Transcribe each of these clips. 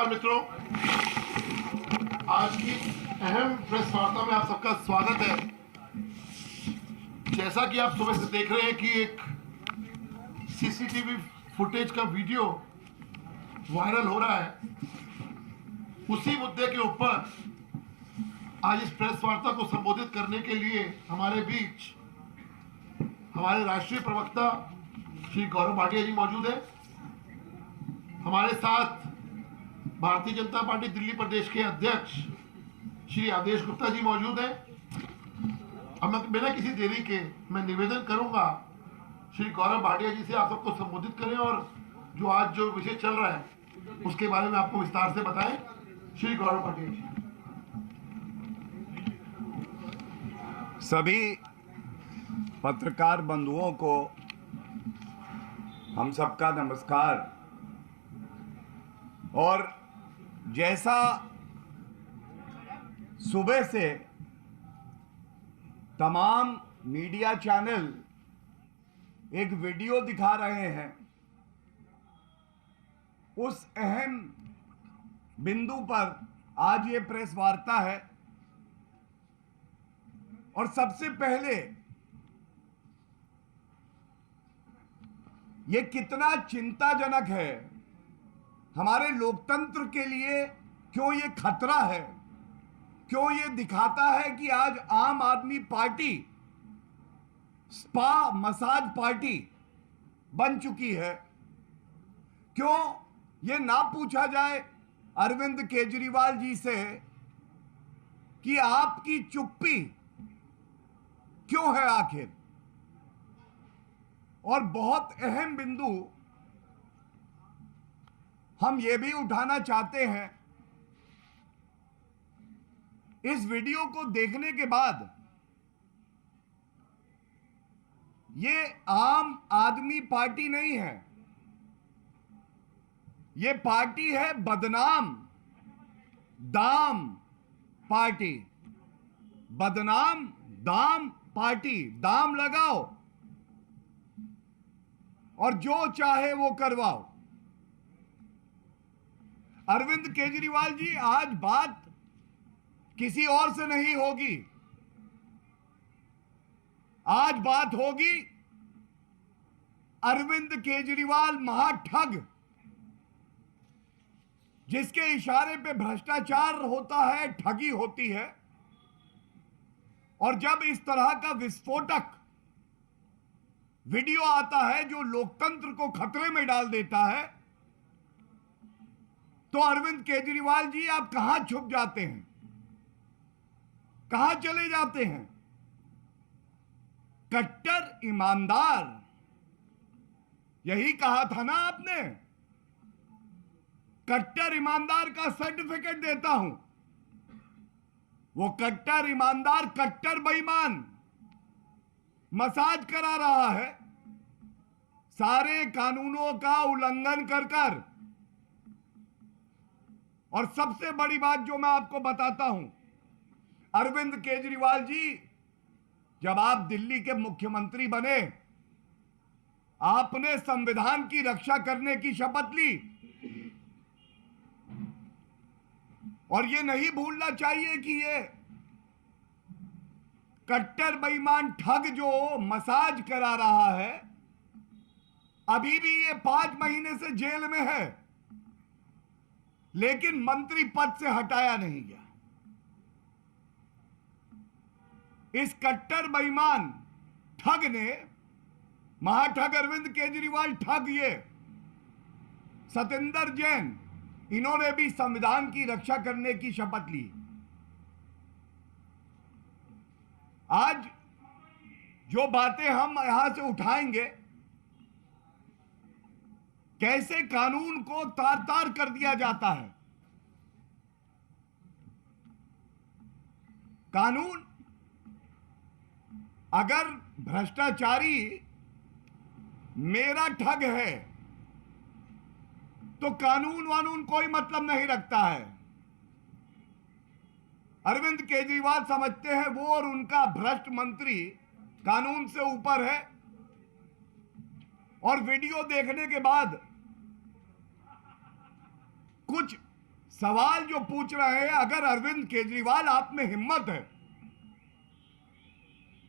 नमस्कार मित्रों, आज की अहम प्रेस वार्ता में आप सबका स्वागत है। जैसा कि आप सुबह से देख रहे हैं कि एक सीसीटीवी फुटेज का वीडियो वायरल हो रहा है, उसी मुद्दे के ऊपर आज इस प्रेस वार्ता को संबोधित करने के लिए हमारे बीच हमारे राष्ट्रीय प्रवक्ता श्री गौरव भाटिया जी मौजूद है। हमारे साथ भारतीय जनता पार्टी दिल्ली प्रदेश के अध्यक्ष श्री आदेश गुप्ता जी मौजूद हैं। अब मैं बिना किसी देरी के मैं निवेदन करूंगा श्री गौरव भाटिया जी से आप सबको संबोधित करें और जो विषय चल रहा है उसके बारे में आपको विस्तार से बताएं। श्री गौरव भाटिया जी। सभी पत्रकार बंधुओं को हम सबका नमस्कार। और जैसा सुबह से तमाम मीडिया चैनल एक वीडियो दिखा रहे हैं, उस अहम बिंदु पर आज ये प्रेस वार्ता है। और सबसे पहले ये कितना चिंताजनक है हमारे लोकतंत्र के लिए, क्यों ये खतरा है, क्यों ये दिखाता है कि आज आम आदमी पार्टी स्पा मसाज पार्टी बन चुकी है। क्यों ये ना पूछा जाए अरविंद केजरीवाल जी से कि आपकी चुप्पी क्यों है आखिर। और बहुत अहम बिंदु हम ये भी उठाना चाहते हैं, इस वीडियो को देखने के बाद ये आम आदमी पार्टी नहीं है, ये पार्टी है बदनाम दाम पार्टी। बदनाम दाम पार्टी, दाम लगाओ और जो चाहे वो करवाओ। अरविंद केजरीवाल जी, आज बात किसी और से नहीं होगी, आज बात होगी अरविंद केजरीवाल महाठग, जिसके इशारे पे भ्रष्टाचार होता है, ठगी होती है। और जब इस तरह का विस्फोटक वीडियो आता है जो लोकतंत्र को खतरे में डाल देता है, तो अरविंद केजरीवाल जी आप कहां छुप जाते हैं, कहां चले जाते हैं। कट्टर ईमानदार, यही कहा था ना आपने, कट्टर ईमानदार का सर्टिफिकेट देता हूं। वो कट्टर ईमानदार कट्टर बेईमान मसाज करा रहा है, सारे कानूनों का उल्लंघन कर। और सबसे बड़ी बात जो मैं आपको बताता हूं, अरविंद केजरीवाल जी, जब आप दिल्ली के मुख्यमंत्री बने, आपने संविधान की रक्षा करने की शपथ ली। और ये नहीं भूलना चाहिए कि ये कट्टर बेईमान ठग जो मसाज करा रहा है, अभी भी ये 5 महीने से जेल में है, लेकिन मंत्री पद से हटाया नहीं गया। इस कट्टर बेईमान ठग ने, महाठग अरविंद केजरीवाल ठग, ये सतेंद्र जैन, इन्होंने भी संविधान की रक्षा करने की शपथ ली। आज जो बातें हम यहां से उठाएंगे, कैसे कानून को तार तार कर दिया जाता है। कानून, अगर भ्रष्टाचारी मेरा ठग है तो कानून वानून कोई मतलब नहीं रखता है। अरविंद केजरीवाल समझते हैं वो और उनका भ्रष्ट मंत्री कानून से ऊपर है। और वीडियो देखने के बाद कुछ सवाल जो पूछ रहे हैं, अगर अरविंद केजरीवाल आप में हिम्मत है,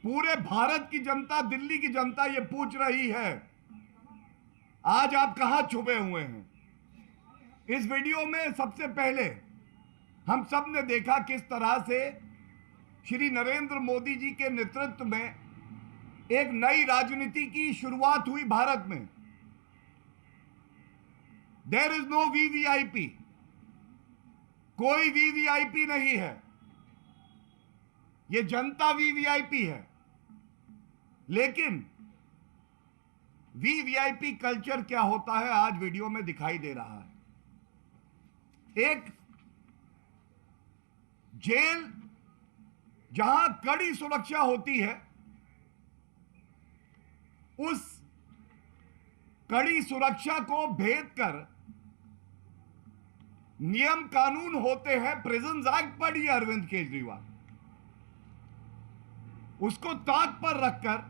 पूरे भारत की जनता, दिल्ली की जनता ये पूछ रही है, आज आप कहां छुपे हुए हैं? इस वीडियो में सबसे पहले हम सब ने देखा किस तरह से श्री नरेंद्र मोदी जी के नेतृत्व में एक नई राजनीति की शुरुआत हुई भारत में। देयर इज नो वीवीआईपी, कोई वीवीआईपी नहीं है, ये जनता वीवीआईपी है। लेकिन वीवीआईपी कल्चर क्या होता है आज वीडियो में दिखाई दे रहा है। एक जेल जहां कड़ी सुरक्षा होती है, उस कड़ी सुरक्षा को भेद कर नियम कानून होते हैं, प्रिजन एक्ट पढ़िए अरविंद केजरीवाल, उसको ताक पर रखकर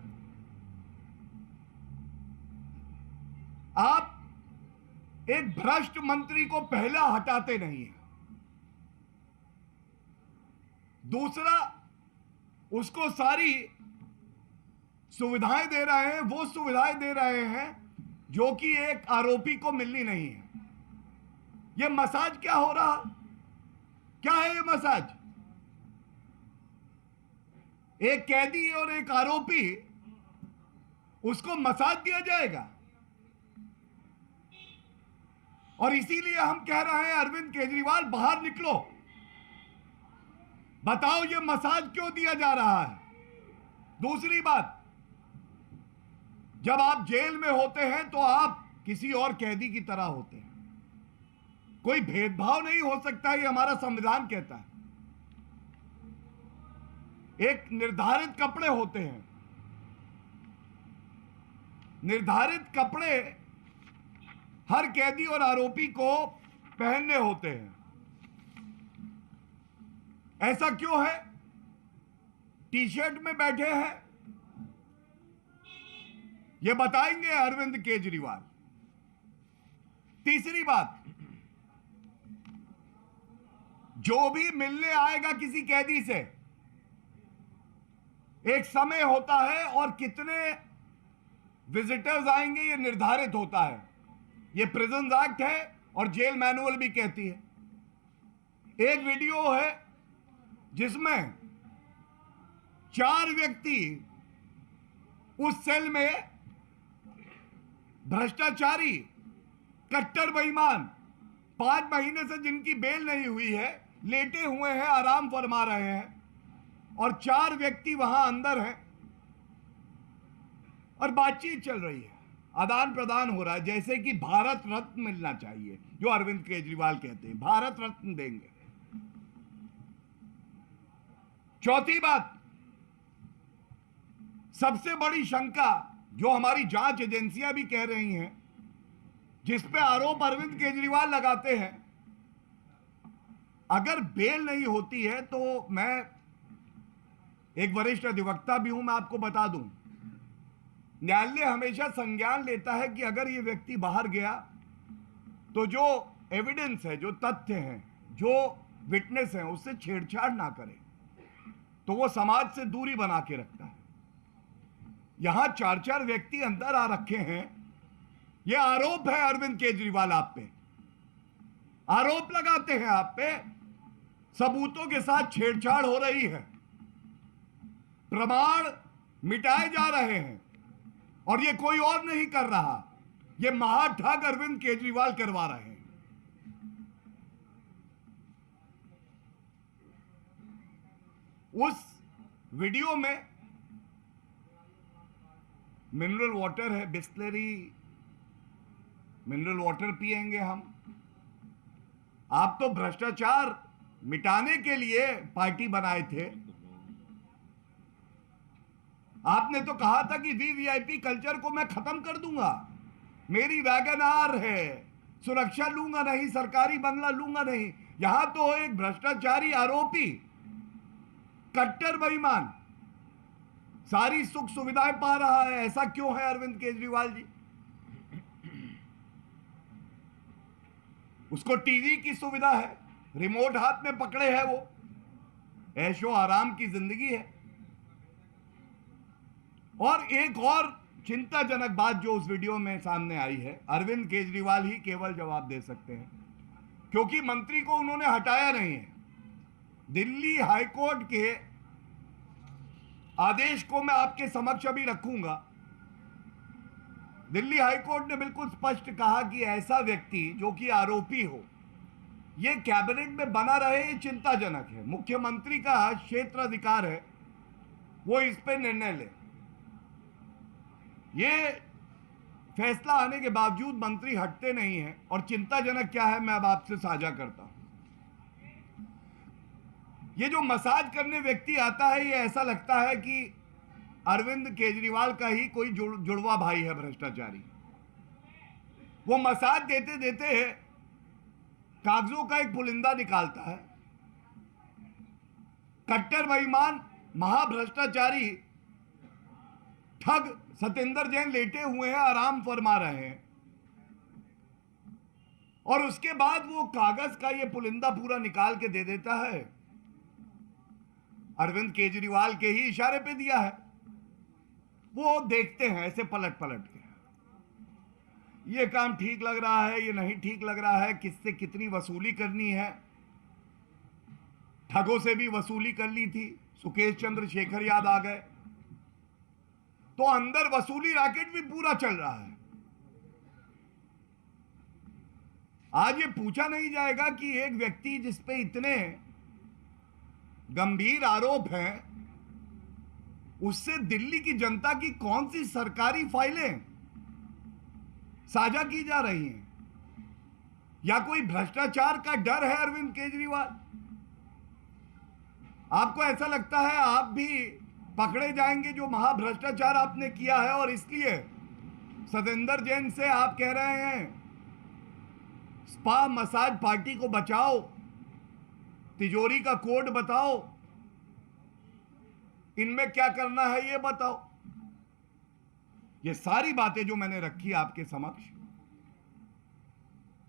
आप एक भ्रष्ट मंत्री को पहला हटाते नहीं है, दूसरा उसको सारी सुविधाएं दे रहे हैं, वो सुविधाएं दे रहे हैं जो कि एक आरोपी को मिलनी नहीं है। ये मसाज क्या हो रहा, क्या है ये मसाज? एक कैदी और एक आरोपी, उसको मसाज दिया जाएगा। और इसीलिए हम कह रहे हैं अरविंद केजरीवाल बाहर निकलो, बताओ ये मसाज क्यों दिया जा रहा है। दूसरी बात, जब आप जेल में होते हैं तो आप किसी और कैदी की तरह होते हैं, कोई भेदभाव नहीं हो सकता, ये हमारा संविधान कहता है। एक निर्धारित कपड़े होते हैं, निर्धारित कपड़े हर कैदी और आरोपी को पहनने होते हैं। ऐसा क्यों है? टी शर्ट में बैठे हैं, ये बताएंगे अरविंद केजरीवाल। तीसरी बात, जो भी मिलने आएगा किसी कैदी से, एक समय होता है और कितने विजिटर्स आएंगे ये निर्धारित होता है। ये प्रिजन एक्ट है और जेल मैनुअल भी कहती है। एक वीडियो है जिसमें 4 व्यक्ति उस सेल में भ्रष्टाचारी, कट्टर बेईमान, 5 महीने से जिनकी बेल नहीं हुई है, लेटे हुए हैं, आराम फरमा रहे हैं, और 4 व्यक्ति वहां अंदर हैं और बातचीत चल रही है, आदान प्रदान हो रहा है, जैसे कि भारत रत्न मिलना चाहिए, जो अरविंद केजरीवाल कहते हैं भारत रत्न देंगे। चौथी बात, सबसे बड़ी शंका जो हमारी जांच एजेंसियां भी कह रही हैं, जिस पे आरोप अरविंद केजरीवाल लगाते हैं, अगर बेल नहीं होती है तो मैं एक वरिष्ठ अधिवक्ता भी हूं, मैं आपको बता दूं, न्यायालय हमेशा संज्ञान लेता है कि अगर ये व्यक्ति बाहर गया तो जो एविडेंस है, जो तथ्य हैं, जो विटनेस हैं, उससे छेड़छाड़ ना करे, तो वो समाज से दूरी बना के रखता है। यहां 4 व्यक्ति अंदर आ रखे हैं, ये आरोप है अरविंद केजरीवाल आप पे, आरोप लगाते हैं आप पे, सबूतों के साथ छेड़छाड़ हो रही है, प्रमाण मिटाए जा रहे हैं, और ये कोई और नहीं कर रहा, ये महाठग अरविंद केजरीवाल करवा रहे हैं। उस वीडियो में मिनरल वाटर है, बिस्लरी मिनरल वाटर पिएंगे हम। आप तो भ्रष्टाचार मिटाने के लिए पार्टी बनाए थे। आपने तो कहा था कि वीवीआईपी कल्चर को मैं खत्म कर दूंगा, मेरी वैगन आर है, सुरक्षा लूंगा नहीं, सरकारी बंगला लूंगा नहीं। यहां तो एक भ्रष्टाचारी आरोपी, कट्टर बेईमान, सारी सुख सुविधाएं पा रहा है। ऐसा क्यों है अरविंद केजरीवाल जी? उसको टीवी की सुविधा है, रिमोट हाथ में पकड़े है, वो ऐशो आराम की जिंदगी है। और एक और चिंताजनक बात जो उस वीडियो में सामने आई है, अरविंद केजरीवाल ही केवल जवाब दे सकते हैं, क्योंकि मंत्री को उन्होंने हटाया नहीं है। दिल्ली हाईकोर्ट के आदेश को मैं आपके समक्ष अभी रखूंगा। दिल्ली हाईकोर्ट ने बिल्कुल स्पष्ट कहा कि ऐसा व्यक्ति जो कि आरोपी हो, यह कैबिनेट में बना रहे, ये चिंताजनक है। मुख्यमंत्री का क्षेत्र अधिकार है, वो इस पे निर्णय ले। ये फैसला आने के बावजूद मंत्री हटते नहीं हैं। और चिंताजनक क्या है, मैं अब आपसे साझा करता हूं। ये जो मसाज करने व्यक्ति आता है, ये ऐसा लगता है कि अरविंद केजरीवाल का ही कोई जुड़वा भाई है भ्रष्टाचारी। वो मसाज देते देते कागजों का एक पुलिंदा निकालता है। कट्टर बेईमान महाभ्रष्टाचारी ठग सतेंद्र जैन लेटे हुए हैं, आराम फरमा रहे हैं, और उसके बाद वो कागज का ये पुलिंदा पूरा निकाल के दे देता है। अरविंद केजरीवाल के ही इशारे पे दिया है। वो देखते हैं ऐसे पलट पलट के, ये काम ठीक लग रहा है, ये नहीं ठीक लग रहा है, किससे कितनी वसूली करनी है। ठगों से भी वसूली कर ली थी, सुकेश चंद्र शेखर याद आ गए, तो अंदर वसूली रैकेट भी पूरा चल रहा है। आज ये पूछा नहीं जाएगा कि एक व्यक्ति जिसपे इतने गंभीर आरोप हैं, उससे दिल्ली की जनता की कौन सी सरकारी फाइलें साझा की जा रही हैं, या कोई भ्रष्टाचार का डर है अरविंद केजरीवाल? आपको ऐसा लगता है आप भी पकड़े जाएंगे जो महाभ्रष्टाचार आपने किया है, और इसलिए सतेंद्र जैन से आप कह रहे हैं स्पा मसाज पार्टी को बचाओ, तिजोरी का कोड बताओ, इनमें क्या करना है ये बताओ। ये सारी बातें जो मैंने रखी आपके समक्ष,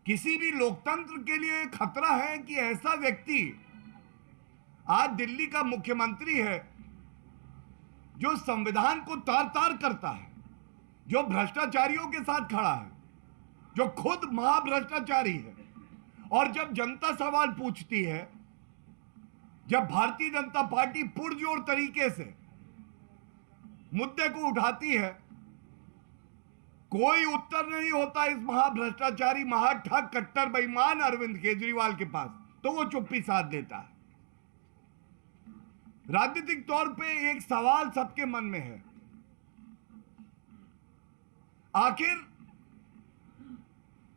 किसी भी लोकतंत्र के लिए खतरा है कि ऐसा व्यक्ति आज दिल्ली का मुख्यमंत्री है, जो संविधान को तार तार करता है, जो भ्रष्टाचारियों के साथ खड़ा है, जो खुद महाभ्रष्टाचारी है। और जब जनता सवाल पूछती है, जब भारतीय जनता पार्टी पुरजोर तरीके से मुद्दे को उठाती है, कोई उत्तर नहीं होता इस महाभ्रष्टाचारी, महाठग, कट्टर बेईमान अरविंद केजरीवाल के पास, तो वो चुप्पी साध देता है। राजनीतिक तौर पे एक सवाल सबके मन में है, आखिर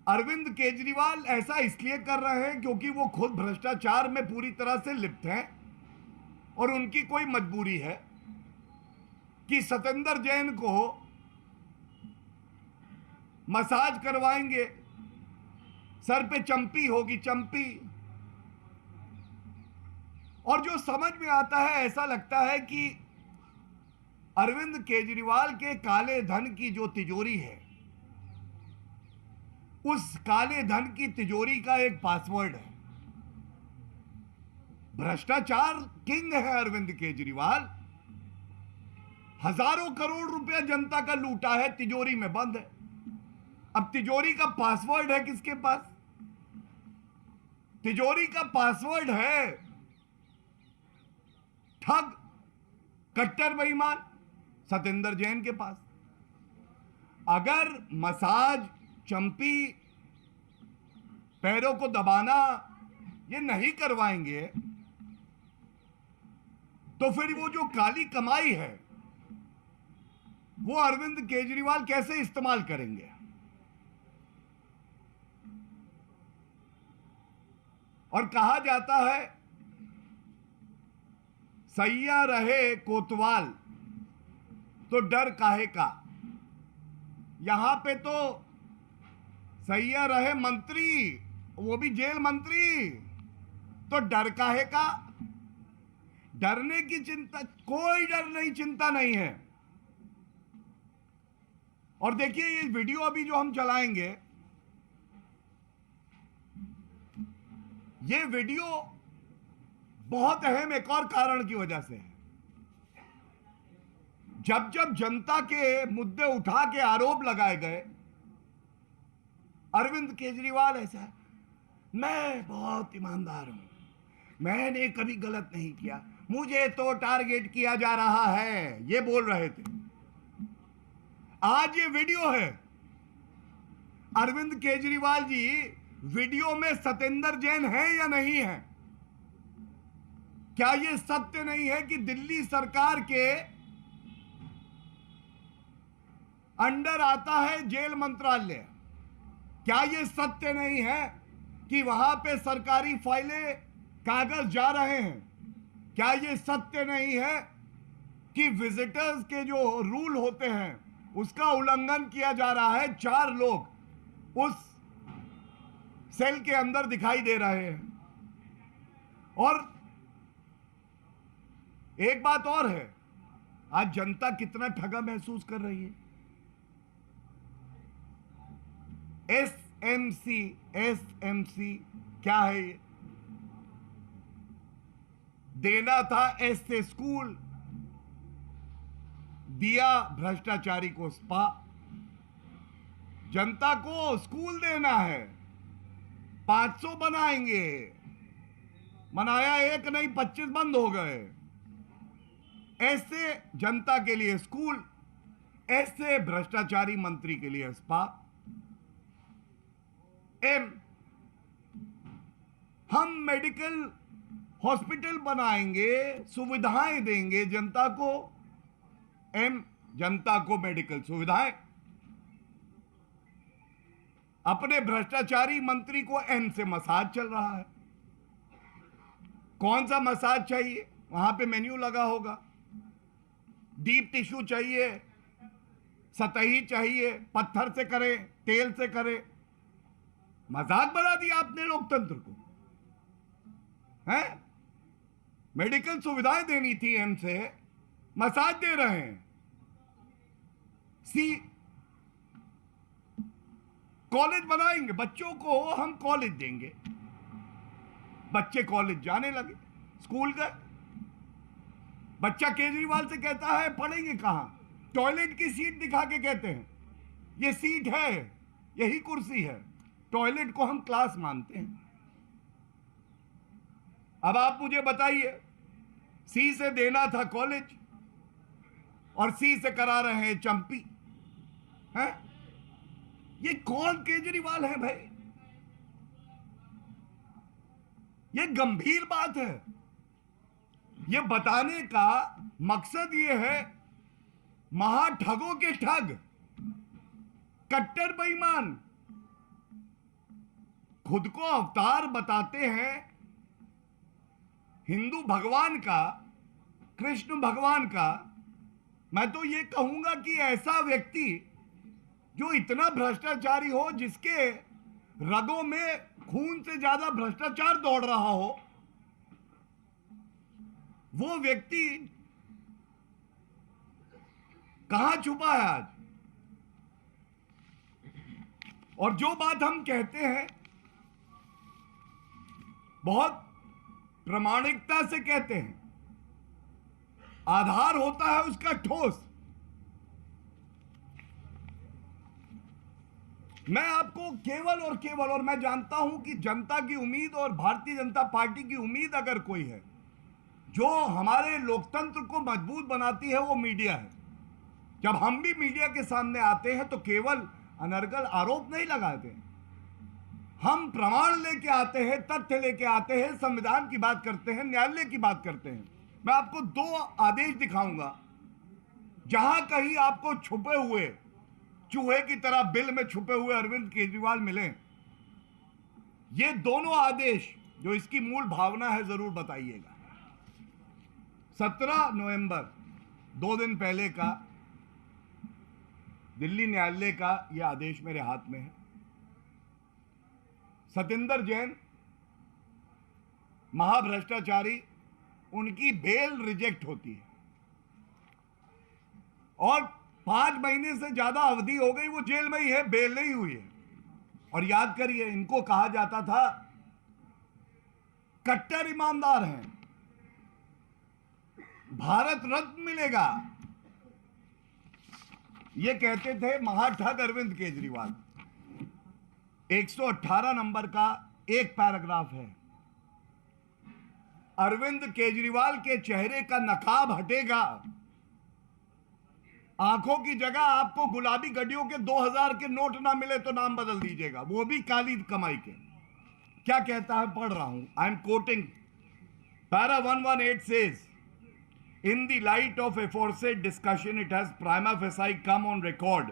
अरविंद केजरीवाल ऐसा इसलिए कर रहे हैं क्योंकि वो खुद भ्रष्टाचार में पूरी तरह से लिप्त हैं, और उनकी कोई मजबूरी है कि सतेंद्र जैन को मसाज करवाएंगे, सर पे चंपी होगी, चंपी। और जो समझ में आता है, ऐसा लगता है कि अरविंद केजरीवाल के काले धन की जो तिजोरी है, उस काले धन की तिजोरी का एक पासवर्ड है। भ्रष्टाचार किंग है अरविंद केजरीवाल, हजारों करोड़ रुपया जनता का लूटा है, तिजोरी में बंद है। अब तिजोरी का पासवर्ड है किसके पास? तिजोरी का पासवर्ड है ठग, कट्टर बेईमान सतेंद्र जैन के पास। अगर मसाज, चंपी, पैरों को दबाना ये नहीं करवाएंगे, तो फिर वो जो काली कमाई है वो अरविंद केजरीवाल कैसे इस्तेमाल करेंगे? और कहा जाता है सैया रहे कोतवाल तो डर काहे का। यहां पे तो सैया रहे मंत्री, वो भी जेल मंत्री, तो डर काहे का? डरने की चिंता, कोई डर नहीं, चिंता नहीं है। और देखिए ये वीडियो अभी जो हम चलाएंगे, ये वीडियो बहुत अहम एक और कारण की वजह से है। जब जब जनता के मुद्दे उठा के आरोप लगाए गए, अरविंद केजरीवाल ऐसा है, मैं बहुत ईमानदार हूं, मैंने कभी गलत नहीं किया, मुझे तो टारगेट किया जा रहा है, ये बोल रहे थे। आज ये वीडियो है। अरविंद केजरीवाल जी, वीडियो में सतेंद्र जैन है या नहीं है? क्या ये सत्य नहीं है कि दिल्ली सरकार के अंडर आता है जेल मंत्रालय? क्या ये सत्य नहीं है कि वहां पे सरकारी फाइलें, कागज जा रहे हैं? क्या ये सत्य नहीं है कि विजिटर्स के जो रूल होते हैं उसका उल्लंघन किया जा रहा है? 4 लोग उस सेल के अंदर दिखाई दे रहे हैं। और एक बात और है, आज जनता कितना ठगा महसूस कर रही है। एसएमसी क्या है ये? देना था एस से स्कूल, दिया भ्रष्टाचारी को स्पा। जनता को स्कूल देना है, 500 बनाएंगे, बनाया एक नहीं 25 बंद हो गए। ऐसे जनता के लिए स्कूल, ऐसे भ्रष्टाचारी मंत्री के लिए स्पा। एम, हम मेडिकल हॉस्पिटल बनाएंगे, सुविधाएं देंगे जनता को। एम, जनता को मेडिकल सुविधाएं। अपने भ्रष्टाचारी मंत्री को एन से मसाज चल रहा है। कौन सा मसाज चाहिए? वहां पे मेन्यू लगा होगा। डीप टिश्यू चाहिए, सतही चाहिए, पत्थर से करे, तेल से करे। मजाक बना दिया आपने लोकतंत्र को, हैं? मेडिकल सुविधाएं देनी थी एम से, मसाज दे रहे हैं। सी, कॉलेज बनाएंगे, बच्चों को हम कॉलेज देंगे। बच्चे कॉलेज जाने लगे, स्कूल गए। बच्चा केजरीवाल से कहता है पढ़ेंगे कहां? टॉयलेट की सीट दिखा के कहते हैं ये सीट है, यही कुर्सी है। टॉयलेट को हम क्लास मानते हैं। अब आप मुझे बताइए, सी से देना था कॉलेज और सी से करा रहे हैं चंपी, हैं? ये कौन केजरीवाल है भाई? ये गंभीर बात है। ये बताने का मकसद ये है, महाठगों के ठग, कट्टर बेईमान, खुद को अवतार बताते हैं हिंदू भगवान का, कृष्ण भगवान का। मैं तो ये कहूंगा कि ऐसा व्यक्ति जो इतना भ्रष्टाचारी हो, जिसके रगों में खून से ज्यादा भ्रष्टाचार दौड़ रहा हो, वो व्यक्ति कहां छुपा है आज? और जो बात हम कहते हैं बहुत प्रामाणिकता से कहते हैं, आधार होता है उसका ठोस। मैं आपको केवल और केवल, और मैं जानता हूं कि जनता की उम्मीद और भारतीय जनता पार्टी की उम्मीद अगर कोई है जो हमारे लोकतंत्र को मजबूत बनाती है, वो मीडिया है। जब हम भी मीडिया के सामने आते हैं तो केवल अनर्गल आरोप नहीं लगाते, हम प्रमाण लेके आते हैं, तथ्य लेके आते हैं, संविधान की बात करते हैं, न्यायालय की बात करते हैं। मैं आपको 2 आदेश दिखाऊंगा, जहां कहीं आपको छुपे हुए चूहे की तरह बिल में छुपे हुए अरविंद केजरीवाल मिले। ये दोनों आदेश जो इसकी मूल भावना है, जरूर बताइएगा। 17 नवंबर, 2 दिन पहले का दिल्ली न्यायालय का यह आदेश मेरे हाथ में है। सतेंद्र जैन महाभ्रष्टाचारी, उनकी बेल रिजेक्ट होती है और 5 महीने से ज्यादा अवधि हो गई वो जेल में ही है, बेल नहीं हुई है। और याद करिए, इनको कहा जाता था कट्टर ईमानदार हैं, भारत रत्न मिलेगा, ये कहते थे महाठग अरविंद केजरीवाल। 118 नंबर का एक पैराग्राफ है। अरविंद केजरीवाल के चेहरे का नकाब हटेगा, आंखों की जगह आपको गुलाबी गड्डियों के 2000 के नोट ना मिले तो नाम बदल दीजिएगा, वो भी काली कमाई के। क्या कहता है, पढ़ रहा हूं, I am quoting para 118 says, in the light of aforesaid discussion, it has prima facie come on record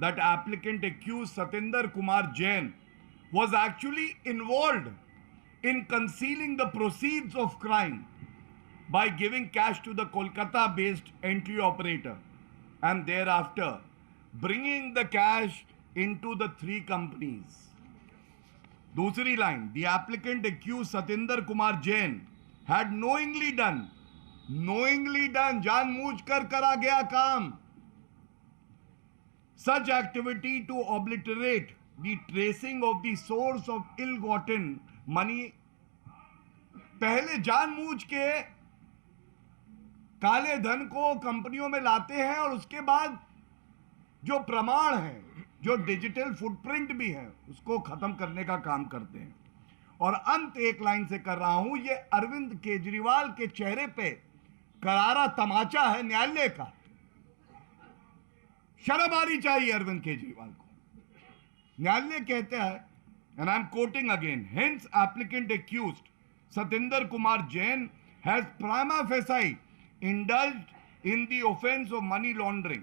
that applicant accused Satinder Kumar Jain was actually involved in concealing the proceeds of crime by giving cash to the Kolkata-based entry operator and thereafter bringing the cash into the three companies. दूसरी line, the applicant accused Satinder Kumar Jain had knowingly done, जानबूझकर करा गया काम, such activity to obliterate the tracing of the source of ill-gotten money. पहले जानबूझ के काले धन को कंपनियों में लाते हैं और उसके बाद जो प्रमाण है, जो डिजिटल फुटप्रिंट भी है, उसको खत्म करने का काम करते हैं। और अंत एक लाइन से कर रहा हूं, ये अरविंद केजरीवाल के चेहरे पे करारा तमाचा है न्यायालय का। शर्म आनी चाहिए अरविंद केजरीवाल को। न्यायालय कहता है, and I'm quoting again, hence applicant accused Satinder Kumar Jain has prima facie indulged in the offense of money laundering.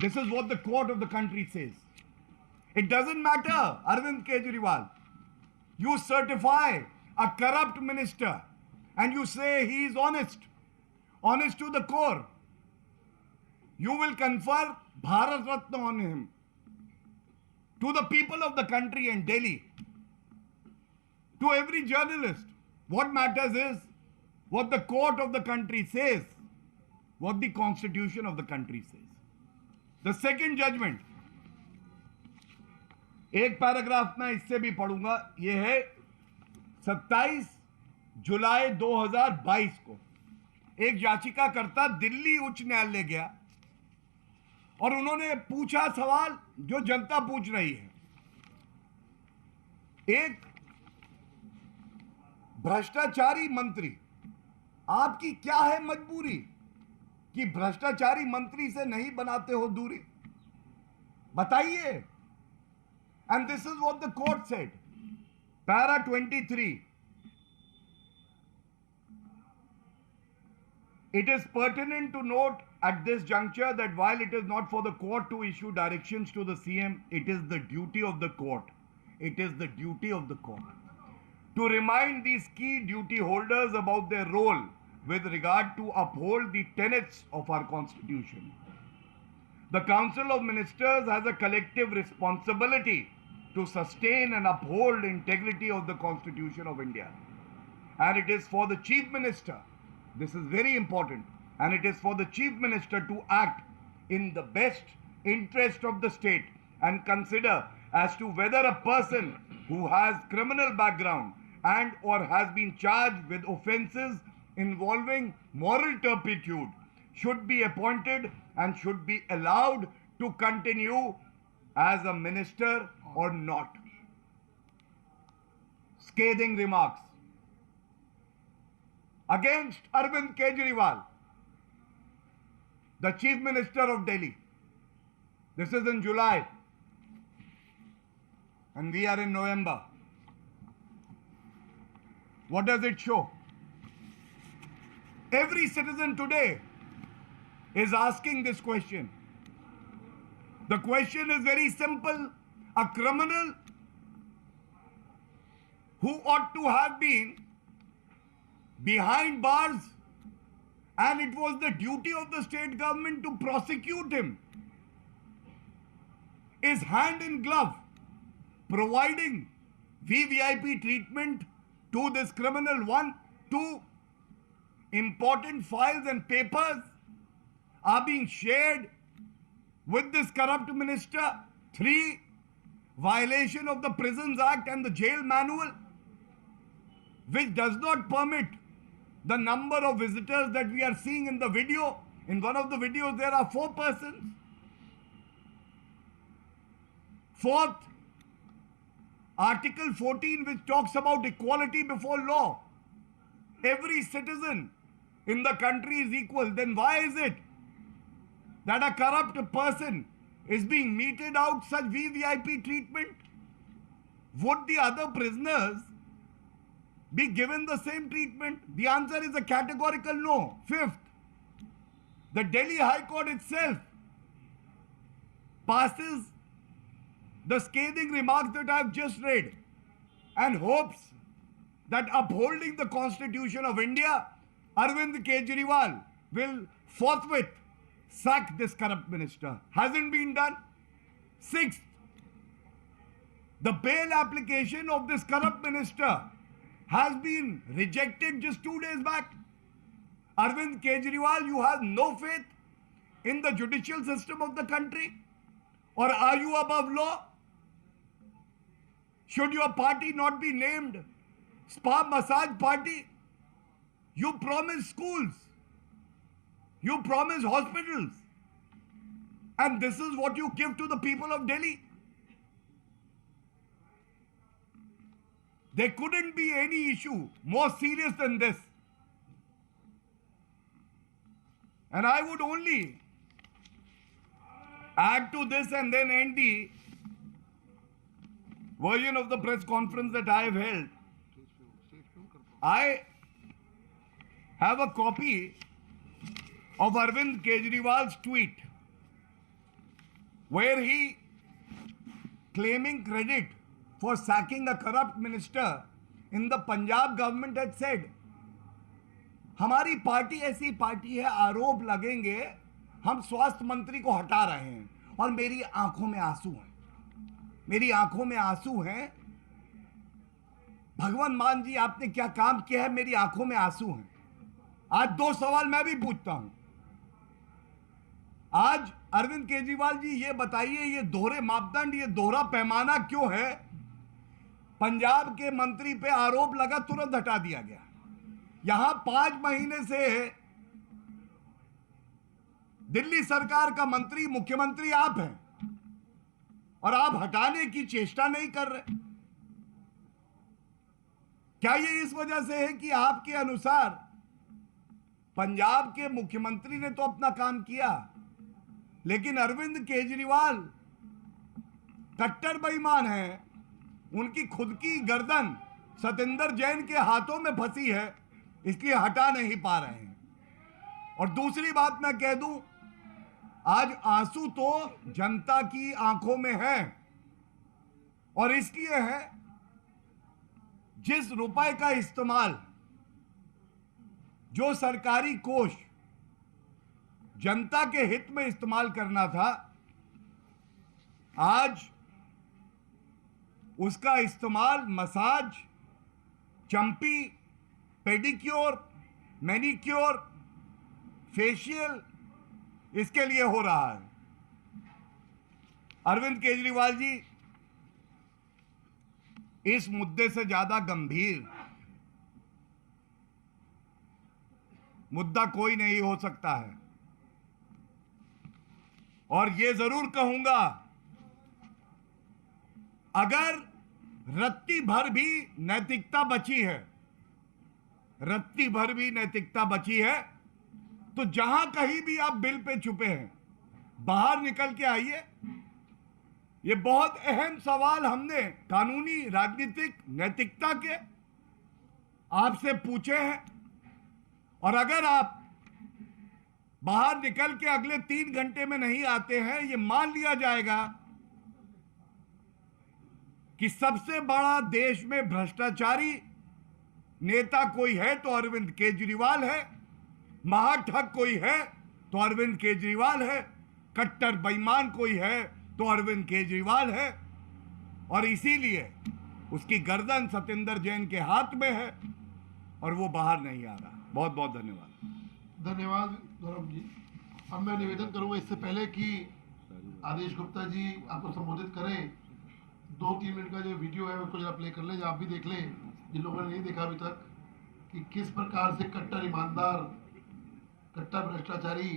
This is what the court of the country says. It doesn't matter, Arvind Kejriwal. You certify a corrupt minister and you say he is honest to the core. You will confer Bharat Ratna on him. To the people of the country and Delhi, to every journalist, what matters is what the court of the country says, what the constitution of the country says. The second judgment, एक paragraph में इससे भी पढ़ूंगा, यह है 27 जुलाई 2022 को एक याचिकाकर्ता दिल्ली उच्च न्यायालय गया और उन्होंने पूछा सवाल जो जनता पूछ रही है। एक भ्रष्टाचारी मंत्री, आपकी क्या है मजबूरी कि भ्रष्टाचारी मंत्री से नहीं बनाते हो दूरी, बताइए। And this is what the court said. Para 23. It is pertinent to note at this juncture that while it is not for the court to issue directions to the CM, it is the duty of the court. It is the duty of the court to remind these key duty holders about their role with regard to uphold the tenets of our constitution. The Council of Ministers has a collective responsibility to sustain and uphold integrity of the Constitution of India. And it is for the Chief Minister, this is very important, and it is for the Chief Minister to act in the best interest of the state and consider as to whether a person who has criminal background and or has been charged with offences involving moral turpitude should be appointed and should be allowed to continue as a minister or not. Scathing remarks against Arvind Kejriwal, the Chief Minister of Delhi. This is in July and we are in November. What does it show? Every citizen today is asking this question. The question is very simple. A criminal who ought to have been behind bars and it was the duty of the state government to prosecute him is hand in glove providing VVIP treatment to this criminal. 1, 2, important files and papers are being shared with this corrupt minister. 3, violation of the Prisons Act and the jail manual. which does not permit the number of visitors that we are seeing in the video. In one of the videos, there are 4 persons. Fourth, Article 14, which talks about equality before law. Every citizen in the country is equal. Then why is it that a corrupt person is being meted out such VVIP treatment? Would the other prisoners be given the same treatment? The answer is a categorical no. Fifth, the Delhi High Court itself passes the scathing remarks that I have just read and hopes that upholding the Constitution of India, Arvind Kejriwal will forthwith sack this corrupt minister. Hasn't been done. Sixth, the bail application of this corrupt minister has been rejected just 2 days back. Arvind Kejriwal, you have no faith in the judicial system of the country? Or are you above law? Should your party not be named Spa Massage Party? You promise schools. You promise hospitals. And this is what you give to the people of Delhi. There couldn't be any issue more serious than this. And I would only add to this and then end the version of the press conference that I have held. I have a copy of Arvind Kejriwal's tweet where he, claiming credit for sacking a corrupt minister in the Punjab government, had said, हमारी party ऐसी party है, आरोप लगेंगे हम स्वास्थ्य मंत्री को हटा रहे हैं और मेरी आंखों में आंसू हैं, मेरी आंखों में आंसू हैं। भगवान मान जी आपने क्या काम किया है, मेरी आंखों में आंसू हैं। आज 2 सवाल मैं भी पूछता हूं। आज अरविंद केजरीवाल जी ये बताइए, ये दोहरे मापदंड, ये दोहरा पैमाना क्यों है? पंजाब के मंत्री पे आरोप लगा, तुरंत हटा दिया गया। यहां 5 महीने से दिल्ली सरकार का मंत्री, मुख्यमंत्री आप हैं और आप हटाने की चेष्टा नहीं कर रहे। क्या ये इस वजह से है कि आपके अनुसार पंजाब के मुख्यमंत्री ने तो अपना काम किया, लेकिन अरविंद केजरीवाल कट्टर बेईमान हैं, उनकी खुद की गर्दन सतेंद्र जैन के हाथों में फंसी है, इसलिए हटा नहीं पा रहे हैं। और दूसरी बात मैं कह दूं, आज आंसू तो जनता की आंखों में है और इसलिए है जिस रुपए का इस्तेमाल जो सरकारी कोष जनता के हित में इस्तेमाल करना था, आज उसका इस्तेमाल मसाज, चंपी, पेडिक्योर, मैनिक्योर, फेशियल, इसके लिए हो रहा है। अरविंद केजरीवाल जी, इस मुद्दे से ज्यादा गंभीर मुद्दा कोई नहीं हो सकता है। और यह जरूर कहूंगा, अगर रत्ती भर भी नैतिकता बची है, रत्ती भर भी नैतिकता बची है, तो जहां कहीं भी आप बिल पे छुपे हैं, बाहर निकल के आइए। ये बहुत अहम सवाल हमने कानूनी, राजनीतिक, नैतिकता के आपसे पूछे हैं। और अगर आप बाहर निकल के अगले 3 घंटे में नहीं आते हैं, ये मान लिया जाएगा कि सबसे बड़ा देश में भ्रष्टाचारी नेता कोई है तो अरविंद केजरीवाल है, महाठग कोई है तो अरविंद केजरीवाल है, कट्टर बेईमान कोई है तो अरविंद केजरीवाल है। और इसीलिए उसकी गर्दन सतेंद्र जैन के हाथ में है और वो बाहर नहीं आ रहा। बहुत बहुत धन्यवाद। धन्यवाद गौरव जी। अब मैं निवेदन करूंगा, इससे पहले कि आदेश गुप्ता जी आपको संबोधित करें, 2-3 मिनट का जो वीडियो है उसको जरा प्ले कर लें, आप भी देख लें। जिन लोगों ने नहीं देखा अभी तक कि किस प्रकार से कट्टर ईमानदार, कट्टर भ्रष्टाचारी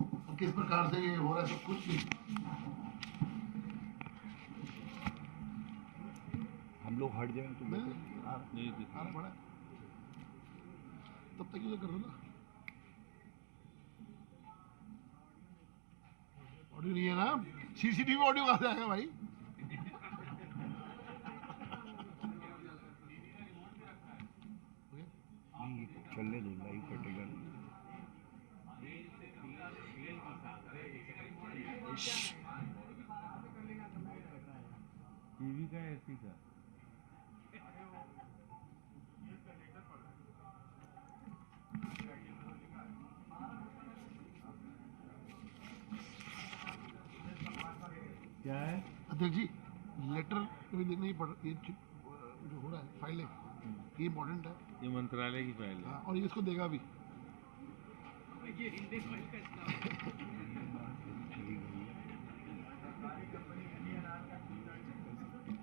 और किस प्रकार से ये हो रहा है सब कुछ भी। हम लोग हट जाएं तो नहीं, नहीं आ रहा बड़ा है। तब तक ये कर दो ना, ऑडियो नहीं है ना, सीसीटीवी ऑडियो कहाँ से आएगा भाई? नहीं, चलने दो, लाइव कटेगा। टीवी का एसी का क्या है? अध्यक्ष जी, लेटर कभी देखना ही पड़, ये जो हो रहा है फाइलें, ये इम्पोर्टेंट है। ये मंत्रालय की फाइल है। हाँ, और ये इसको देगा भी।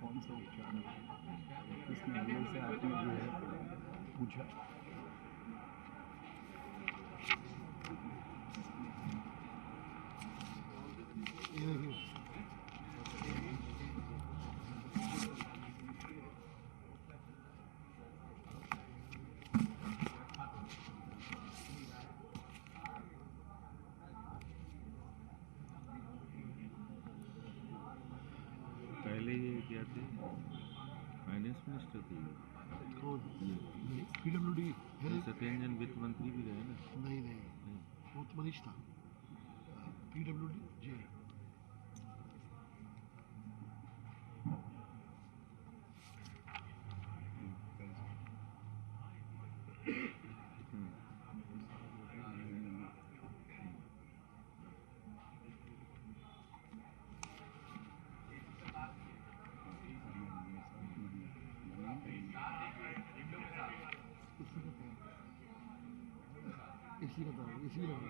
कौन सा उपचार है? किस नंबर से आपने जो है पूछा? ये देखिए, पहले ये क्या थे? फाइनेंस मिनिस्टर थे ये। PWD है। सत्येंद्र वित्त मंत्री भी रहे ना। नहीं नहीं, वो तो मनीष था। PWD जी। इसी का था, इसी का था।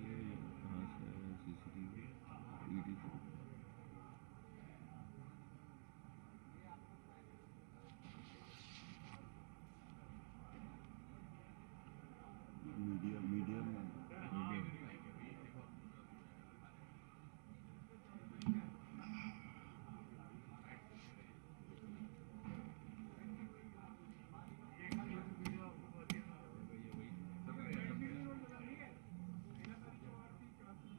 ये कहाँ से आया सीसीटीवी? ईडी से। मीडिया में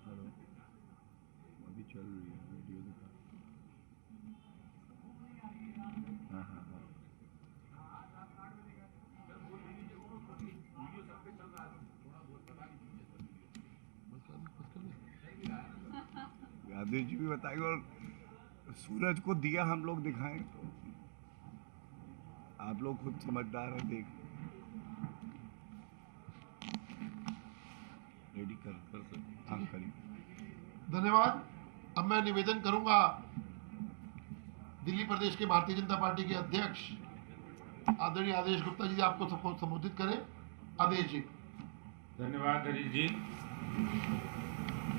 हेलो, अभी चल रही है वीडियो दिखा। हाँ हाँ हाँ, यादव जी भी बताएंगे और सूरज को दिया हम लोग दिखाएं तो आप लोग खुद समझदार हैं। देख रेडी कर सकते। हाँ करिए। धन्यवाद। अब मैं निवेदन करूंगा दिल्ली प्रदेश के भारतीय जनता पार्टी के अध्यक्ष आदरणीय आदेश गुप्ता जी आपको सबको संबोधित करें। आदेश जी। धन्यवाद हरीश जी।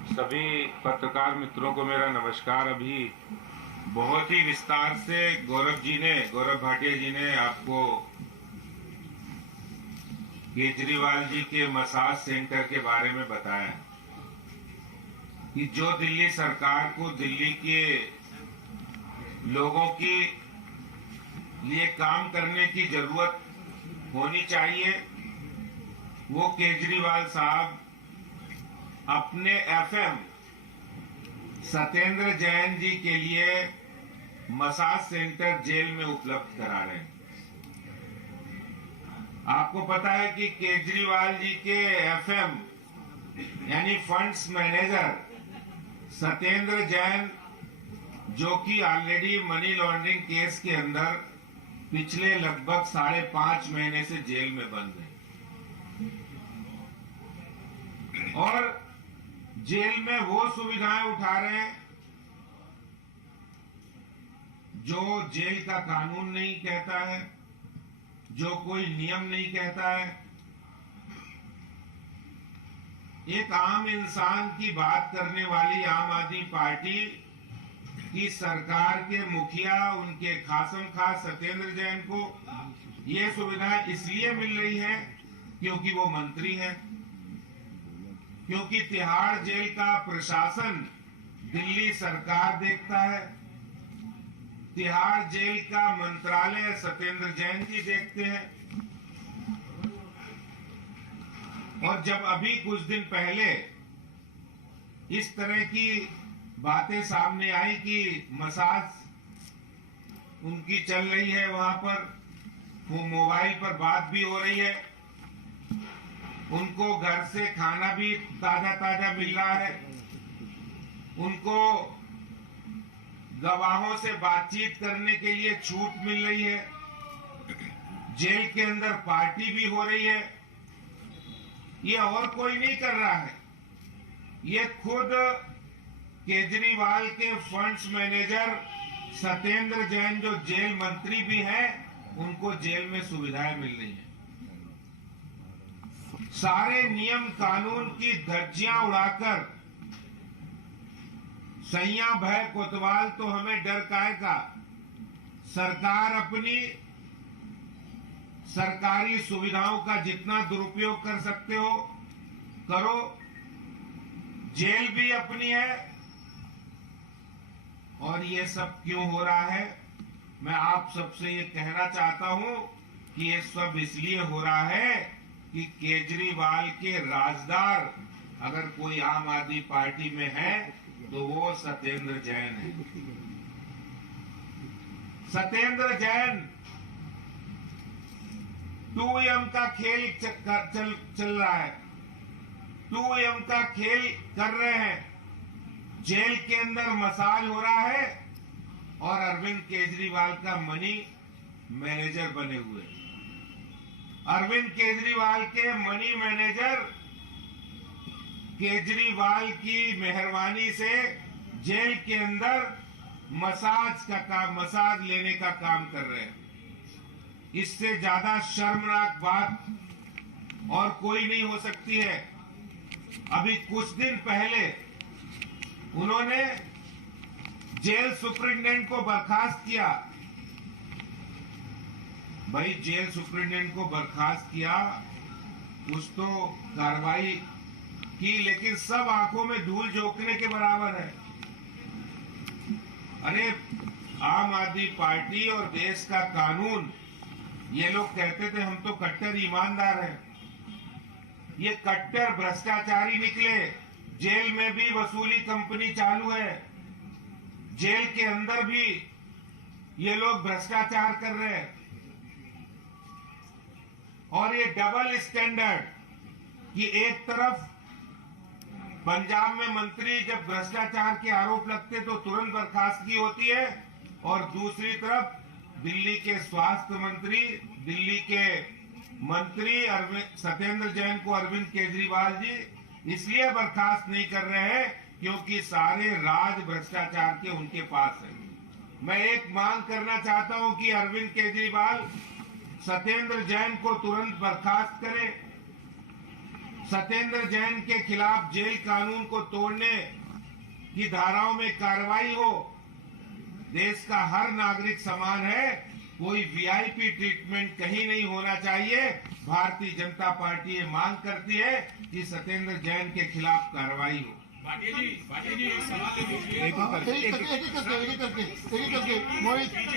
सभी पत्रकार मित्रों को मेरा नमस्कार। अभी बहुत ही विस्तार से गौरव भाटिया जी ने आपको केजरीवाल जी के मसाज सेंटर के बारे में बताया कि जो दिल्ली सरकार को दिल्ली के लोगों के लिए काम करने की जरूरत होनी चाहिए, वो केजरीवाल साहब अपने एफएम सत्येंद्र जैन जी के लिए मसाज सेंटर जेल में उपलब्ध करा रहे हैं। आपको पता है कि केजरीवाल जी के एफएम यानी फंड्स मैनेजर सत्येंद्र जैन, जो कि ऑलरेडी मनी लॉन्ड्रिंग केस के अंदर पिछले लगभग 5.5 महीने से जेल में बंद है। और जेल में वो सुविधाएं उठा रहे हैं जो जेल का कानून नहीं कहता है, जो कोई नियम नहीं कहता है। एक आम इंसान की बात करने वाली आम आदमी पार्टी की सरकार के मुखिया, उनके खासम खास सत्येंद्र जैन को ये सुविधाएं इसलिए मिल रही है क्योंकि वो मंत्री हैं, क्योंकि तिहाड़ जेल का प्रशासन दिल्ली सरकार देखता है, तिहाड़ जेल का मंत्रालय सत्येंद्र जैन जी देखते हैं। और जब अभी कुछ दिन पहले इस तरह की बातें सामने आई कि मसाज उनकी चल रही है, वहां पर वो मोबाइल पर बात भी हो रही है, उनको घर से खाना भी ताजा ताजा मिल रहा है, उनको गवाहों से बातचीत करने के लिए छूट मिल रही है, जेल के अंदर पार्टी भी हो रही है, ये और कोई नहीं कर रहा है, ये खुद केजरीवाल के फंड्स मैनेजर सत्येंद्र जैन जो जेल मंत्री भी हैं, उनको जेल में सुविधाएं मिल रही हैं। सारे नियम कानून की धज्जियां उड़ाकर सैया भय कोतवाल तो हमें डर काहे का, सरकार अपनी सरकारी सुविधाओं का जितना दुरुपयोग कर सकते हो करो, जेल भी अपनी है। और ये सब क्यों हो रहा है, मैं आप सबसे ये कहना चाहता हूं कि ये सब इसलिए हो रहा है कि केजरीवाल के राजदार अगर कोई आम आदमी पार्टी में है तो वो सत्येंद्र जैन है। सत्येंद्र जैन 2M का खेल चल रहा है, 2M का खेल कर रहे हैं। जेल के अंदर मसाज हो रहा है और अरविंद केजरीवाल का मनी मैनेजर बने हुए। अरविंद केजरीवाल के मनी मैनेजर केजरीवाल की मेहरबानी से जेल के अंदर मसाज लेने का काम कर रहे हैं। इससे ज्यादा शर्मनाक बात और कोई नहीं हो सकती है। अभी कुछ दिन पहले उन्होंने जेल सुपरिटेंडेंट को बर्खास्त किया। भाई जेल सुपरिटेंडेंट को बर्खास्त किया, कुछ तो कार्रवाई की, लेकिन सब आंखों में धूल झोंकने के बराबर है। अरे आम आदमी पार्टी और देश का कानून, ये लोग कहते थे हम तो कट्टर ईमानदार हैं, ये कट्टर भ्रष्टाचारी निकले। जेल में भी वसूली कंपनी चालू है, जेल के अंदर भी ये लोग भ्रष्टाचार कर रहे हैं। और ये डबल स्टैंडर्ड कि एक तरफ पंजाब में मंत्री जब भ्रष्टाचार के आरोप लगते तो तुरंत बर्खास्तगी होती है, और दूसरी तरफ दिल्ली के स्वास्थ्य मंत्री, दिल्ली के मंत्री सत्येंद्र जैन को अरविंद केजरीवाल जी इसलिए बर्खास्त नहीं कर रहे हैं क्योंकि सारे राज भ्रष्टाचार के उनके पास है। मैं एक मांग करना चाहता हूं कि अरविंद केजरीवाल सत्येंद्र जैन को तुरंत बर्खास्त करें, सत्येंद्र जैन के खिलाफ जेल कानून को तोड़ने की धाराओं में कार्रवाई हो। देश का हर नागरिक समान है, कोई वीआईपी ट्रीटमेंट कहीं नहीं होना चाहिए। भारतीय जनता पार्टी ये मांग करती है कि सत्येंद्र जैन के खिलाफ कार्रवाई हो। भाटिया जी एक सवाल ले लीजिए। एक करके मोहित एक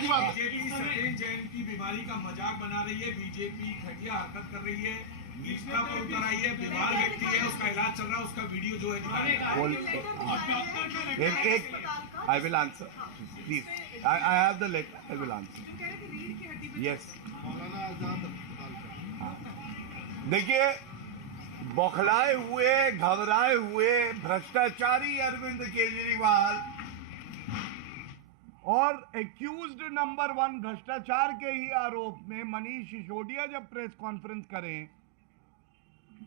ही बात। बीजेपी सत्येंद्र जैन की बीमारी का मजाक बना रही है, बीजेपी घटिया हरकत कर रही है, निष्ठा पर उतर आई है, बीमार व्यक्ति है, उसका इलाज चल रहा है, उसका वीडियो जो है I will answer. Please. I have the letter. I will answer. Yes. देखिए, बौखलाए हुए, घबराए हुए भ्रष्टाचारी अरविंद केजरीवाल और एक्यूज्ड नंबर 1 भ्रष्टाचार के ही आरोप में मनीष सिसोदिया जब प्रेस कॉन्फ्रेंस करें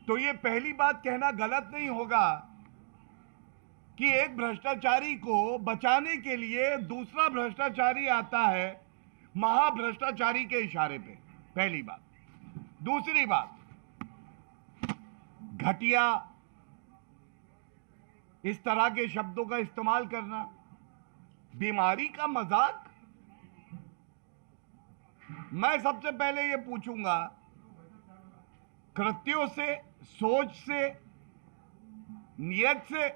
तो ये पहली बात कहना गलत नहीं होगा कि एक भ्रष्टाचारी को बचाने के लिए दूसरा भ्रष्टाचारी आता है महाभ्रष्टाचारी के इशारे पे। पहली बात। दूसरी बात, घटिया इस तरह के शब्दों का इस्तेमाल करना, बीमारी का मजाक। मैं सबसे पहले यह पूछूंगा, कृत्यों से, सोच से, नियत से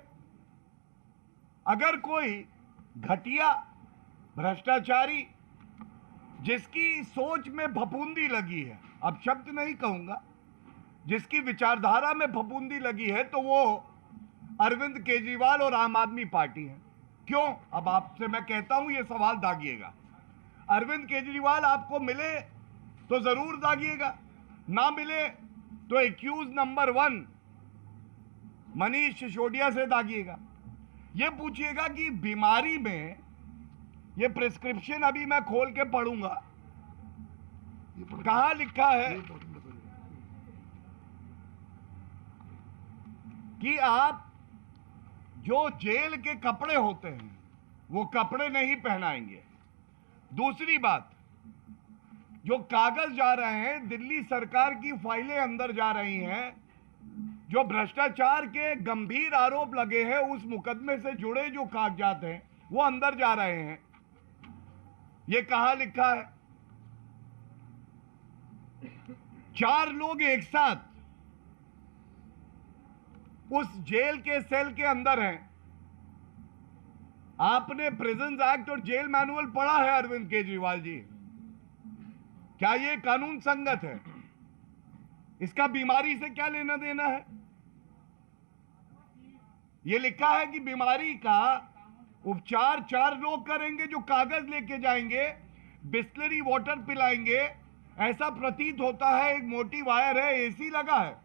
अगर कोई घटिया भ्रष्टाचारी जिसकी सोच में फफूंदी लगी है, अब शब्द नहीं कहूंगा, जिसकी विचारधारा में फफूंदी लगी है, तो वो अरविंद केजरीवाल और आम आदमी पार्टी है। क्यों? अब आपसे मैं कहता हूं, ये सवाल दागिएगा। अरविंद केजरीवाल आपको मिले तो जरूर दागिएगा, ना मिले तो एक्यूज नंबर 1 मनीष सिसोदिया से दागिएगा। ये पूछिएगा कि बीमारी में, ये प्रिस्क्रिप्शन अभी मैं खोल के पढ़ूंगा, कहां लिखा है कि आप जो जेल के कपड़े होते हैं वो कपड़े नहीं पहनाएंगे। दूसरी बात, जो कागज जा रहे हैं, दिल्ली सरकार की फाइलें अंदर जा रही हैं, जो भ्रष्टाचार के गंभीर आरोप लगे हैं, उस मुकदमे से जुड़े जो कागजात हैं वो अंदर जा रहे हैं। ये कहां लिखा है? 4 लोग एक साथ उस जेल के सेल के अंदर हैं। आपने प्रिजन एक्ट और जेल मैनुअल पढ़ा है अरविंद केजरीवाल जी? क्या ये कानून संगत है? इसका बीमारी से क्या लेना देना है? ये लिखा है कि बीमारी का उपचार 4 लोग करेंगे जो कागज लेके जाएंगे, बिस्लरी वाटर पिलाएंगे। ऐसा प्रतीत होता है एक मोटी वायर है, एसी लगा है।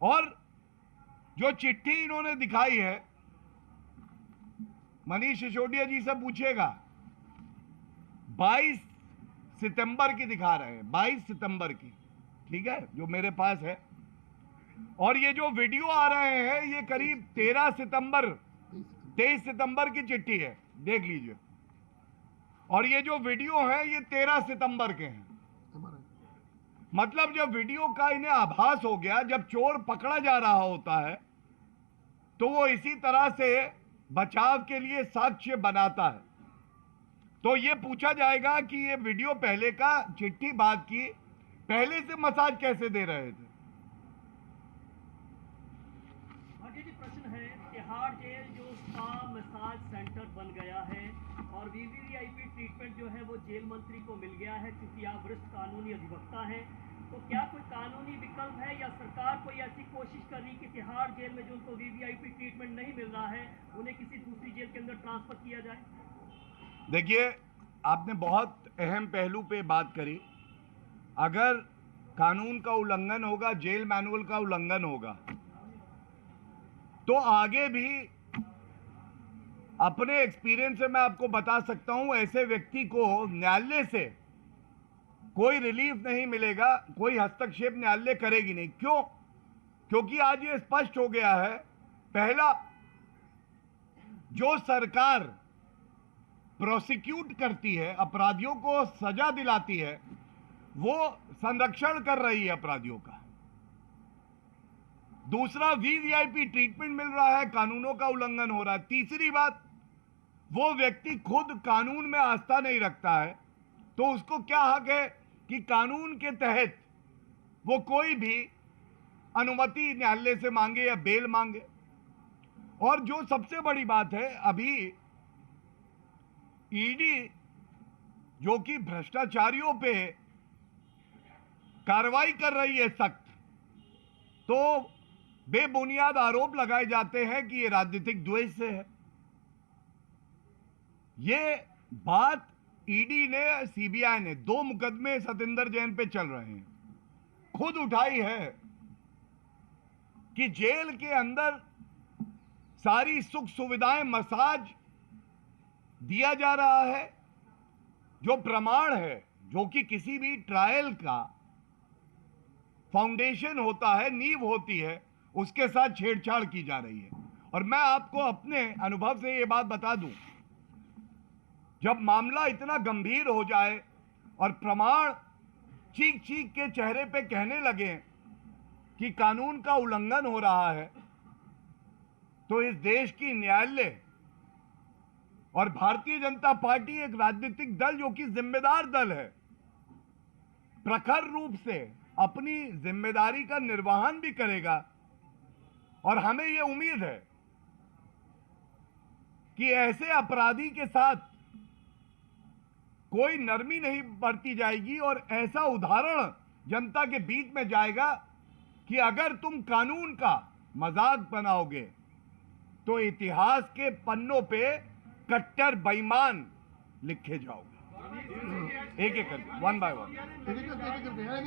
और जो चिट्ठी इन्होंने दिखाई है, मनीष सिसोदिया जी से पूछेगा, 22 सितंबर की दिखा रहे हैं, 22 सितंबर की, ठीक है, जो मेरे पास है। और ये जो वीडियो आ रहे हैं ये करीब 23 सितंबर की चिट्ठी है, देख लीजिए। और ये जो वीडियो है ये 13 सितंबर के हैं। मतलब जब वीडियो का इन्हें आभास हो गया, जब चोर पकड़ा जा रहा होता है तो वो इसी तरह से बचाव के लिए साक्ष्य बनाता है। तो ये पूछा जाएगा कि ये वीडियो पहले का, चिट्ठी बाद की, पहले से मसाज कैसे दे रहे थे? जी प्रश्न है, तिहाड़ जेल जो स्पा मसाज सेंटर बन गया है और वीवीआईपी ट्रीटमेंट जो है वो जेल मंत्री को मिल गया है, क्योंकि आप वरिष्ठ कानूनी अधिवक्ता हैं, तो क्या कोई कानूनी विकल्प है या सरकार कोई ऐसी कोशिश कर रही कि तिहाड़ जेल में जो उनको वीवीआईपी ट्रीटमेंट नहीं मिल रहा है उन्हें किसी दूसरी जेल के अंदर ट्रांसफर किया जाए? देखिए, आपने बहुत अहम पहलू पे बात करी। अगर कानून का उल्लंघन होगा, जेल मैनुअल का उल्लंघन होगा, तो आगे भी अपने एक्सपीरियंस से मैं आपको बता सकता हूं, ऐसे व्यक्ति को न्यायालय से कोई रिलीफ नहीं मिलेगा, कोई हस्तक्षेप न्यायालय करेगी नहीं। क्यों? क्योंकि आज ये स्पष्ट हो गया है, पहला, जो सरकार प्रोसिक्यूट करती है, अपराधियों को सजा दिलाती है, वो संरक्षण कर रही है अपराधियों का। दूसरा, वीवीआईपी ट्रीटमेंट मिल रहा है, कानूनों का उल्लंघन हो रहा है। तीसरी बात, वो व्यक्ति खुद कानून में आस्था नहीं रखता है, तो उसको क्या हक है कि कानून के तहत वो कोई भी अनुमति न्यायालय से मांगे या बेल मांगे। और जो सबसे बड़ी बात है, अभी ईडी जो कि भ्रष्टाचारियों पे कार्रवाई कर रही है सख्त, तो बेबुनियाद आरोप लगाए जाते हैं कि ये राजनीतिक द्वेष से है। ये बात ईडी ने, सीबीआई ने, 2 मुकदमे सतेंद्र जैन पे चल रहे हैं, खुद उठाई है कि जेल के अंदर सारी सुख सुविधाएं, मसाज दिया जा रहा है, जो प्रमाण है, जो कि किसी भी ट्रायल का फाउंडेशन होता है, नींव होती है, उसके साथ छेड़छाड़ की जा रही है। और मैं आपको अपने अनुभव से ये बात बता दूं, जब मामला इतना गंभीर हो जाए और प्रमाण चीख चीख के चेहरे पे कहने लगे कि कानून का उल्लंघन हो रहा है, तो इस देश की न्यायालय और भारतीय जनता पार्टी एक राजनीतिक दल जो कि जिम्मेदार दल है, प्रखर रूप से अपनी जिम्मेदारी का निर्वहन भी करेगा। और हमें यह उम्मीद है कि ऐसे अपराधी के साथ कोई नरमी नहीं बरती जाएगी और ऐसा उदाहरण जनता के बीच में जाएगा कि अगर तुम कानून का मजाक बनाओगे तो इतिहास के पन्नों पे कट्टर बेईमान लिखे जाओगे। एक एक करके, वन बाय वन। एक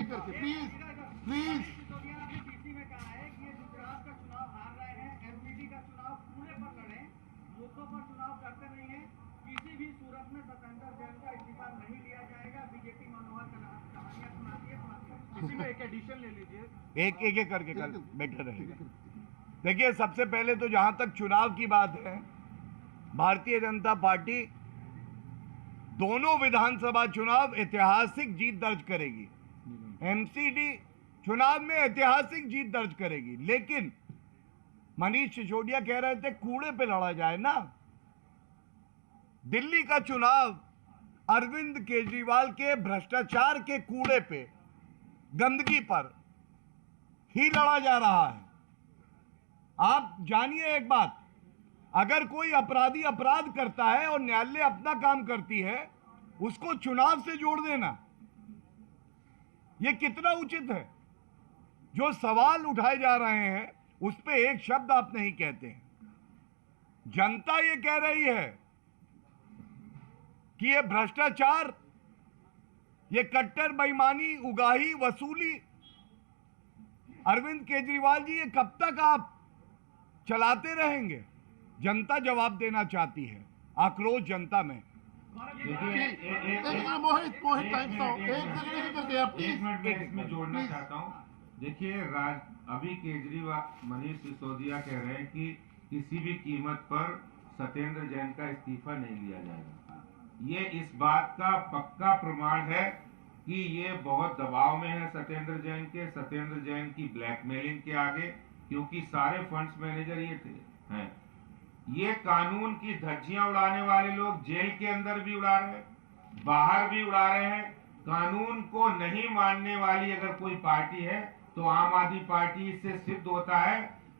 करके प्लीज प्लीज। डीसी में कहा है कि ये गुजरात का चुनाव हार रहे हैं, एमपीडी का चुनाव पूरे पर लड़े, मुद्दों पर चुनाव करते नहीं है, किसी भी सूरत में सतेंद्र जैन का इस्तीफा नहीं लिया जाएगा। बीजेपी मनोहर कहानियां सुनाती है। इसी में एक एडिशन ले लीजिए। एक एक करके कल बेटर रहेगा। देखिए, सबसे पहले तो जहां तक चुनाव की बात है, भारतीय जनता पार्टी दोनों विधानसभा चुनाव ऐतिहासिक जीत दर्ज करेगी। एमसीडी चुनाव में ऐतिहासिक जीत दर्ज करेगी। लेकिन मनीष सिसोदिया कह रहे थे कूड़े पे लड़ा जाए ना। दिल्ली का चुनाव अरविंद केजरीवाल के भ्रष्टाचार के कूड़े पे, गंदगी पर ही लड़ा जा रहा है। आप जानिए एक बात, अगर कोई अपराधी अपराध करता है और न्यायालय अपना काम करती है, उसको चुनाव से जोड़ देना यह कितना उचित है? जो सवाल उठाए जा रहे हैं उस पे एक शब्द आप नहीं कहते हैं। जनता ये कह रही है कि ये भ्रष्टाचार, ये कट्टर बेईमानी, उगाही, वसूली, अरविंद केजरीवाल जी ये कब तक आप चलाते रहेंगे? जनता जवाब देना चाहती है। आक्रोश जनता में। मोहित टाइम तो एक करके आप एक मिनट में इसमें जोड़ना चाहता हूँ। देखिए, अभी केजरीवाल, मनीष सिसोदिया कह रहे हैं कि किसी भी कीमत पर सत्येंद्र जैन का इस्तीफा नहीं लिया जाएगा। ये इस बात का पक्का प्रमाण है कि ये बहुत दबाव में है सत्येंद्र जैन के, सत्येंद्र जैन की ब्लैकमेलिंग के आगे, क्योंकि सारे फंड्स मैनेजर ये थे हैं। ये कानून की धज्जियां उड़ाने वाले लोग जेल के अंदर भी उड़ा रहे हैं, बाहर भी उड़ा रहे हैं। कानून को नहीं मानने वाली अगर कोई पार्टी है तो आम आदमी पार्टी से सिद्ध होता है।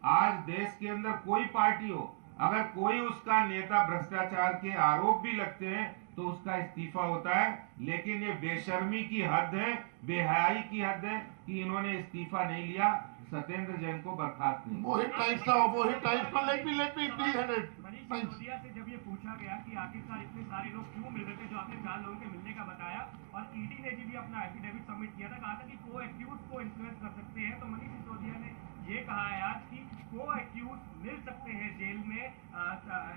आज देश के अंदर कोई पार्टी हो, अगर कोई उसका नेता भ्रष्टाचार के आरोप भी लगते हैं तो उसका इस्तीफा होता है। लेकिन ये बेशर्मी की हद है, बेहयाई की हद है कि इन्होंने इस्तीफा नहीं लिया, सत्येंद्र जैन को बर्खास्त नहीं। मोहित टाइम्स का let me please hand Manish Sisodia से जब ये पूछा गया कि आखिरकार इतने सारे लोग क्यों मिल रहे थे, जो आपने 4 लोगों के मिलने का बताया, और ईडी ने भी अपना एफिडेविट सबमिट किया था, कहा था कि को एक्यूज को इन्फ्लुएंस कर सकते हैं। तो मनीष सिसोदिया ने ये कहा है आज कि को एक्यूज मिल सकते हैं जेल में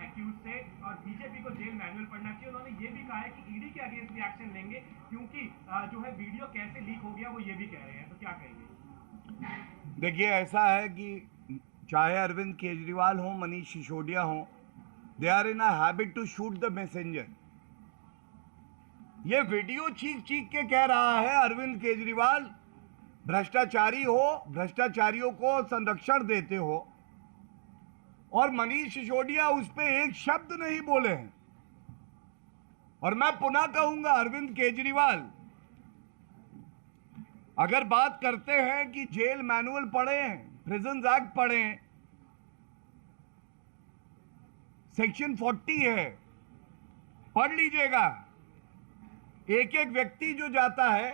एक्यूज से, और बीजेपी को जेल मैनुअल पढ़ना चाहिए। उन्होंने ये भी कहा है कि ईडी के अगेंस्ट भी एक्शन लेंगे, क्योंकि जो है वीडियो कैसे लीक हो गया वो ये भी कह रहे हैं। तो क्या कहेंगे? देखिए, ऐसा है कि चाहे अरविंद केजरीवाल हो, मनीष सिसोदिया हो, they are in a habit to shoot the messenger. ये वीडियो चीख चीख के कह रहा है अरविंद केजरीवाल भ्रष्टाचारी हो, भ्रष्टाचारियों को संरक्षण देते हो, और मनीष सिसोदिया उस पर एक शब्द नहीं बोले हैं। और मैं पुनः कहूंगा, अरविंद केजरीवाल अगर बात करते हैं कि जेल मैनुअल पढ़े, प्रिजन एक्ट पढ़े, सेक्शन 40 है, पढ़ लीजिएगा। एक एक व्यक्ति जो जाता है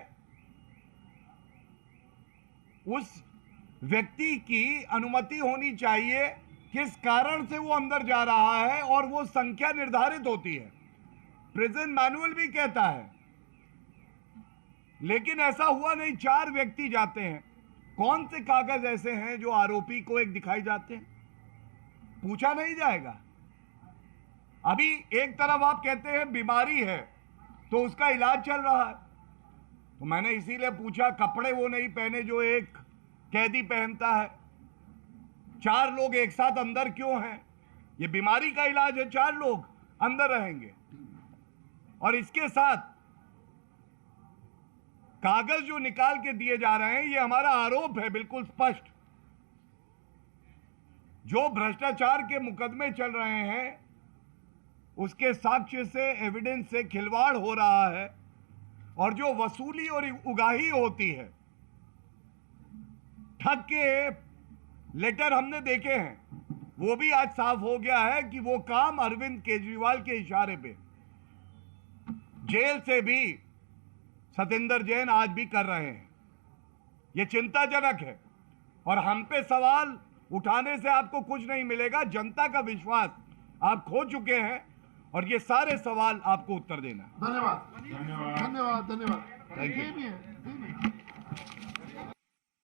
उस व्यक्ति की अनुमति होनी चाहिए, किस कारण से वो अंदर जा रहा है, और वो संख्या निर्धारित होती है। प्रिजन मैनुअल भी कहता है। लेकिन ऐसा हुआ नहीं, 4 व्यक्ति जाते हैं। कौन से कागज ऐसे हैं जो आरोपी को एक दिखाई जाते हैं? पूछा नहीं जाएगा। अभी एक तरफ आप कहते हैं बीमारी है तो उसका इलाज चल रहा है, तो मैंने इसीलिए पूछा, कपड़े वो नहीं पहने जो एक कैदी पहनता है। 4 लोग एक साथ अंदर क्यों हैं? ये बीमारी का इलाज है, 4 लोग अंदर रहेंगे। और इसके साथ कागज जो निकाल के दिए जा रहे हैं, ये हमारा आरोप है बिल्कुल स्पष्ट। जो भ्रष्टाचार के मुकदमे चल रहे हैं उसके साक्ष्य से, एविडेंस से खिलवाड़ हो रहा है, और जो वसूली और उगाही होती है, ठग के लेटर हमने देखे हैं, वो भी आज साफ हो गया है कि वो काम अरविंद केजरीवाल के इशारे पे जेल से भी सतेंद्र जैन आज भी कर रहे हैं। ये चिंताजनक है, और हम पे सवाल उठाने से आपको कुछ नहीं मिलेगा। जनता का विश्वास आप खो चुके हैं, और ये सारे सवाल आपको उत्तर देना है। धन्यवाद धन्यवाद धन्यवाद धन्यवाद। ये भी है।